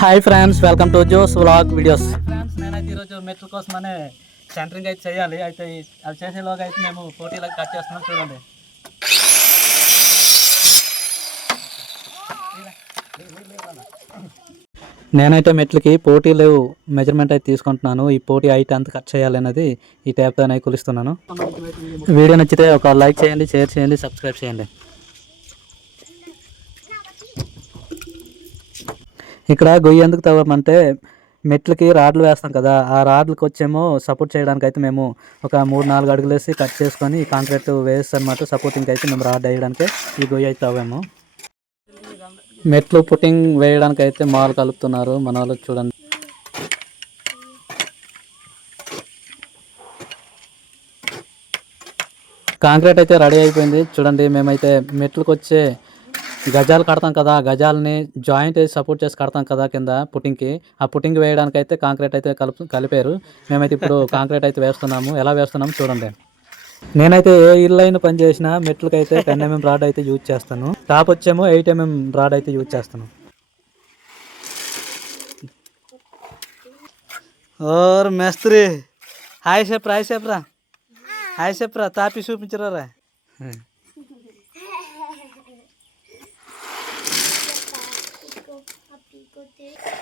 Hi friends welcome to Jo's vlog videos friends నేనైతే ఈరోజు మెట్ల కోసమనే సెంటరింగ్ అయితే చేయాలి. అయితే అది చేసేలోగా అయితే మేము పోటీలకు కట్ చేస్తున్నాం చూడండి. నేనైతే మెట్లకి పోటీలు మెజర్మెంట్ అయితే తీసుకుంటున్నాను. ఈ పోటీ హైట్ ఎంత కట్ చేయాలి అనేది ఈ ట్యాప్తో అయితే కొలుస్తున్నాను. వీడియో నచ్చితే ఒక లైక్ చేయండి షేర్ చేయండి సబ్స్క్రైబ్ చేయండి. ఇక్కడ గొయ్యి ఎందుకు తవ్వమంటే మెట్లకి రాడ్లు వేస్తాం కదా ఆ రాడ్లకు వచ్చేమో సపోర్ట్ చేయడానికి అయితే మేము ఒక మూడు నాలుగు అడుగులు వేసి కట్ చేసుకొని కాంక్రీట్ వేసి అనమాట సపోర్టింగ్ అయితే మేము రాడ్ వేయడానికి ఈ గొయ్యి అయితే తవ్వాము. మెట్లు పుట్టింగ్ వేయడానికి అయితే మాల్ కలుపుతున్నారు మన వాళ్ళు చూడండి. కాంక్రీట్ అయితే రెడీ అయిపోయింది. చూడండి మేమైతే మెట్లకు వచ్చే గజాలు కడతాం కదా ఆ గజాలని జాయింట్ వేసి సపోర్ట్ చేసి కడతాం కదా కింద పుట్టింగ్కి. ఆ పుట్టింగ్ వేయడానికి అయితే కాంక్రీట్ అయితే కలుపు కలిపారు. మేమైతే ఇప్పుడు కాంక్రీట్ అయితే వేస్తున్నాము. ఎలా వేస్తున్నాము చూడండి. నేనైతే ఏ ఇల్లు అయిన పని చేసినా మెట్లకైతే టెన్ ఎంఎం రాడ్ అయితే యూజ్ చేస్తాను. టాప్ వచ్చేమో ఎయిట్ ఎంఎం రాడ్ అయితే యూజ్ చేస్తాను. ఓర్ మేస్త్రి. హాయ్ చెప్పరా హాయ్ చెప్పరా హాయ్ చెప్పరా తాపి చూపించరా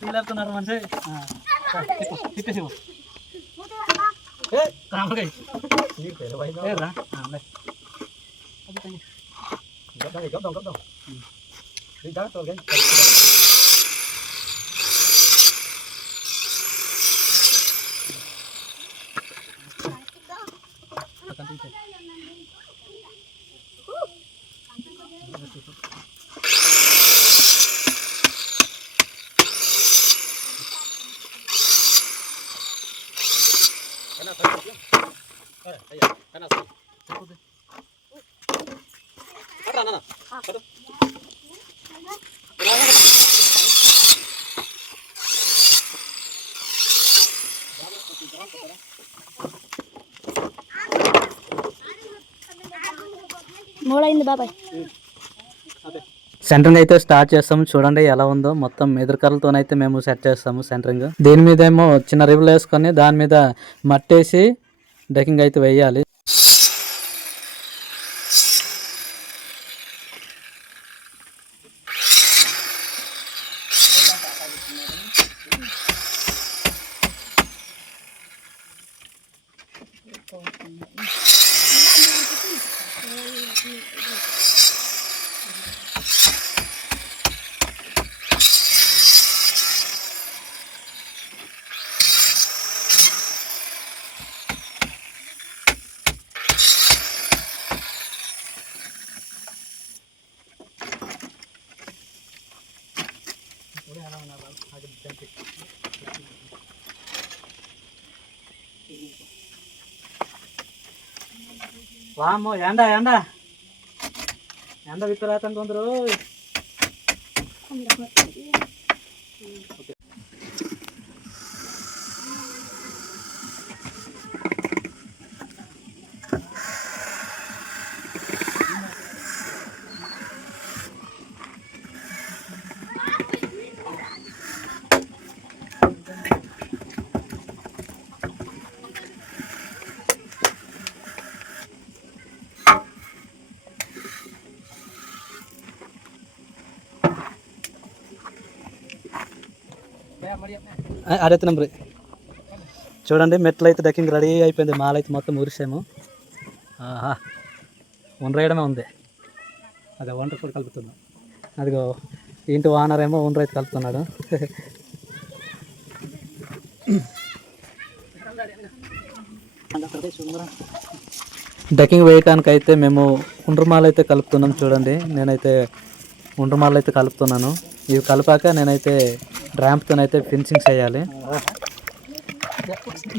పిల్లలతో మనిషి తిప్పేసి Thank you. Kena saya diam. Ayah, kena Mulai ini bapak. Centering అయితే స్టార్ట్ చేస్తాము. చూడండి ఎలా ఉందో. మొత్తం ఎదురుకర్రలతోనైతే మేము సెట్ చేస్తాము సెంటరింగ్ దీని మీద ఏమో చిన్న రివ్లు వేసుకొని దాని మీద మట్టేసి డెకింగ్ అయితే వేయాలి. వామ్మో ఎండ ఎండ ఎండ విపరీతంగా కొందరు అదే నెంబర్. చూడండి మెట్లు అయితే డెకింగ్ రెడీ అయిపోయింది. మాలైతే అయితే మొత్తం ఊరిసాము. ఆహా ఉండరేయడమే ఉంది. అది వంట కూడా కలుపుతున్నాం. అదిగో ఇంటి ఓనర్ ఏమో ఓనర్ అయితే కలుపుతున్నాడు. డెకింగ్ వేయటానికి అయితే మేము ఉండ్రమాలు అయితే కలుపుతున్నాం చూడండి. నేనైతే ఉండ్రమాలు అయితే కలుపుతున్నాను. ఇవి కలిపాక నేనైతే ర్యాంప్తోనైతే ఫినిషింగ్ చేయాలి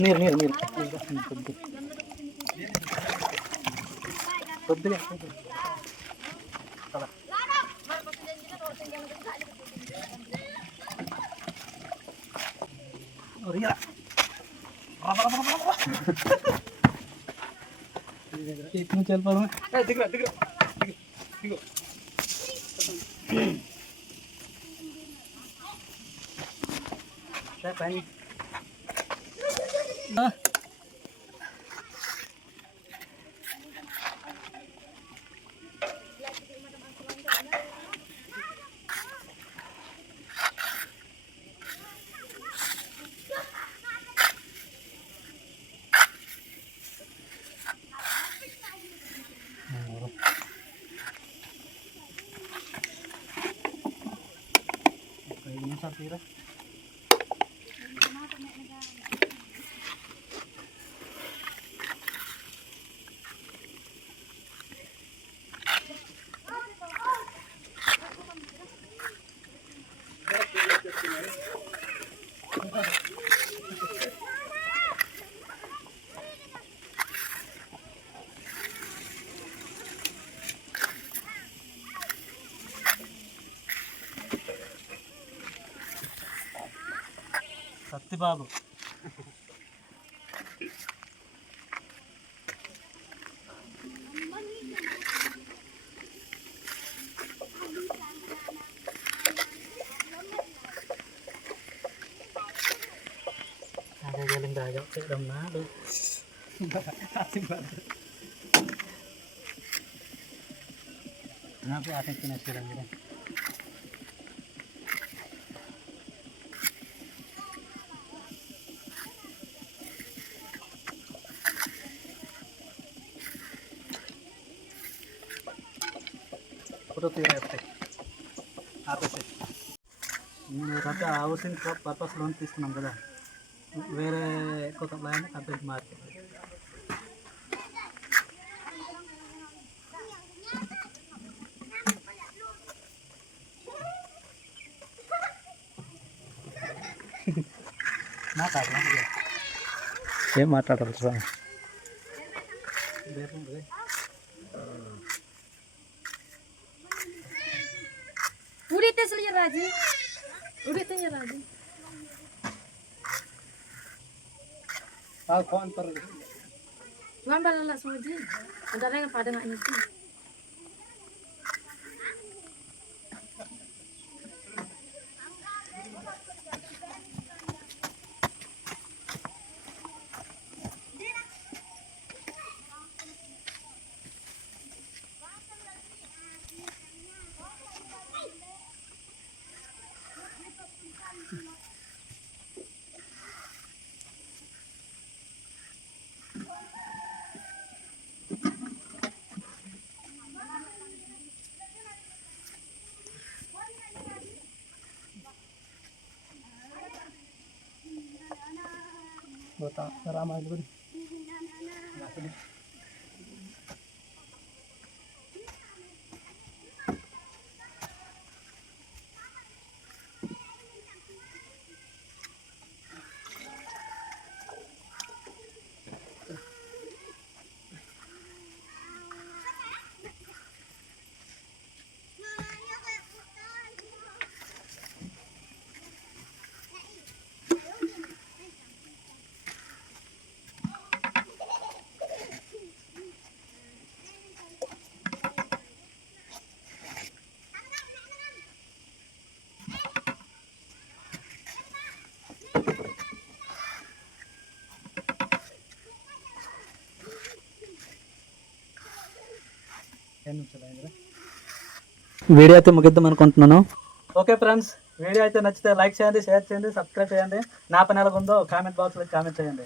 నీరు నీరు నీరు వెళ్ళిపోదాం. దిగురా Chắc phải Hả? Ini sampira. నిమిషాలు తీరా Sattibabu Ada galing daga sa damnado. Nabi ating pinasiran nila. Photo తీరేస్తాయి ఆపేసాయి మేమైతే హౌసింగ్ పర్పస్ లోన్ తీసుకున్నాం కదా వేరే కొత్త ప్లాన్ కంపెనీ మార్కెట్ మాట్లాడరా ఏం మాట్లాడాలి sir Ulitin niya lagi. Pagkuhan pa rin. Wala ba lalas mo din? Ang dalay ng pada nga inyo din. ಗೋತಾ ರಾಮ ಇಲ್ಲಿ ಬನ್ನಿ వీడియో అయితే ముగిద్దాం అనుకుంటున్నాను. ఓకే ఫ్రెండ్స్ వీడియో అయితే నచ్చితే లైక్ చేయండి షేర్ చేయండి సబ్స్క్రైబ్ చేయండి. నా పని ఎలాగుందో కామెంట్ బాక్స్లో కామెంట్ చేయండి.